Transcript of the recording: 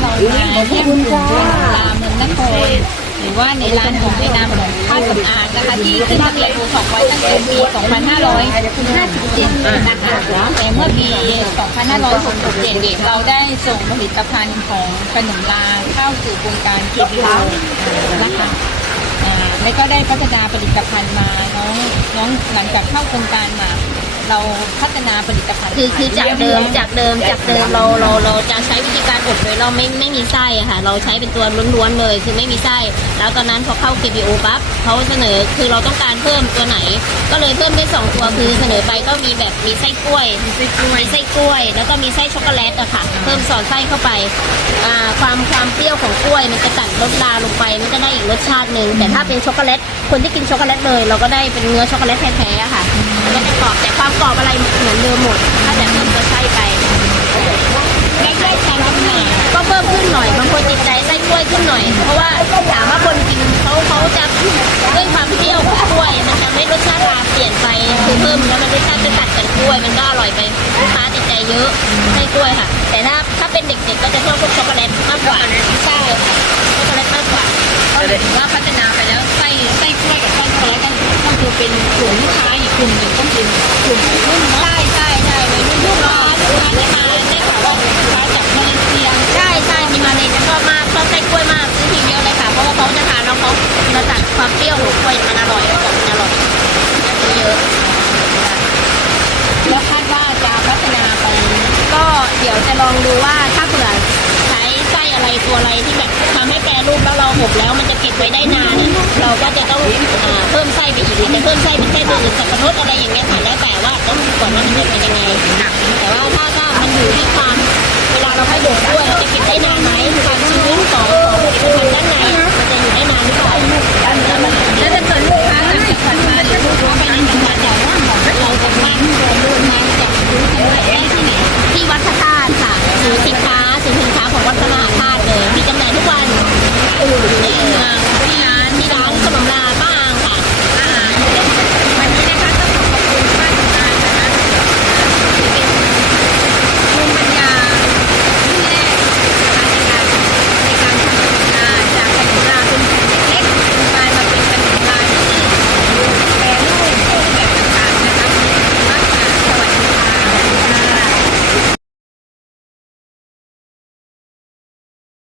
เรามาเยี่ยมกลุ่มบุญลาเมืองนครหรือว่าในร้านของในนามของข้าวสำอางนะคะ ที่ขึ้นทะเบียนโอท็อกไว้ตั้งแต่ปี 2557 นะคะแต่เมื่อปี 2567 เราได้ส่งผลิตภัณฑ์ของขนมลาเข้าสู่โครงการ KPO นะคะแล้วก็ได้พัฒนาผลิตภัณฑ์มาน้องน้องหลังจากเข้าโครงการมา เราพัฒนาผลิตภัณฑ์คือคือจากเดิมจากเดิมจากเดิมเราเราเราจะใช้วิธีการอบโดยเราไม่ไม่มีไส้อะค่ะ เราใช้เป็นตัวล้วนๆเลย คือไม่มีไส้ แล้วตอนนั้นพอเข้า KPO ปั๊บเขาเสนอคือเราต้องการเพิ่มตัวไหน ก็เลยเพิ่มได้สองตัวคือเสนอไปก็มีแบบมีไส้กล้วยมีไส้กล้วยไส้กล้วย แล้วก็มีไส้ช็อกโกแลตอะค่ะ เพิ่มสอดไส้เข้าไปอ่าความความเปรี้ยวของกล้วยมันจะตัดรสลาลงไปมันจะได้อีกรสชาติหนึ่งแต่ถ้าเป็นช็อกโกแลตคนที่กินช็อกโกแลตเลย เราก็ได้เป็นเนื้อช็อกโกแลตแท้ๆอะค่ะ แล้วจะกรอบแต่ความกรอบอะไรเหมือนเดิมหมด ถ้าแต่เพิ่มตัวไส้ไปได้ได้การจำหน่ก็เพิ่มขึ้นหน่อยบางคนติดใจไส้กล้วยขึ้นหน่อย เพราะว่าถามว่าคนกินเขาเขาจะด้วยความเปรี้ยวของกล้วย มันทำให้รสชาติลาเปลี่ยนไปคือเพิ่มแล้วมันรสชาติจะตัดกันกล้วย มันก็อร่อยไปลูกค้าติดใจเยอะไส้กล้วยค่ะ แต่ถ้าถ้าเป็นเด็กๆก็จะชอบพวกช็อกโกแลตมากกว่าใช่ค่ะช็อกโกแลตมากกว่าก็ถือว่าพัฒนาไปแล้วไส้ไส้กล้วยกับไส้ช็อกโกแลตก็คือเป็นกลุ่มลูกค้า กลุ่มหนึ่งก็คือกลุ่มวัยรุ่นเนาะใช่ใช่ใช่วัยรุ่นลูกค้าลูกค้าที่มาได้ข่าวว่าลูกค้าจากมาเลเซียใช่ใช่มีมาเลยจะชอบมากชอบไส้กล้วยมากซื้อทีเดียอะเลยค่ะเพราะว่าเขาจะทานแล้วเขาจะตัดความเปรี้ยวของกล้วยมันอร่อยแล้วก็มันอร่อยซื้อเยอะแล้วคาดว่าจะพัฒนาไปก็เดี๋ยวจะลองดูว่าถ้าเผื่อใช้ไส้อะไรตัวอะไรที่แบบทำให้แปรรูปแล้วเราอบแล้วมันจะเก็บไว้ได้นานเราก็จะต้องเพิ่มไส้ไปอีกจะเพิ่มไส้เป็นไส้ตัวอื่นสับปรดอะไร อย่างเงี้ย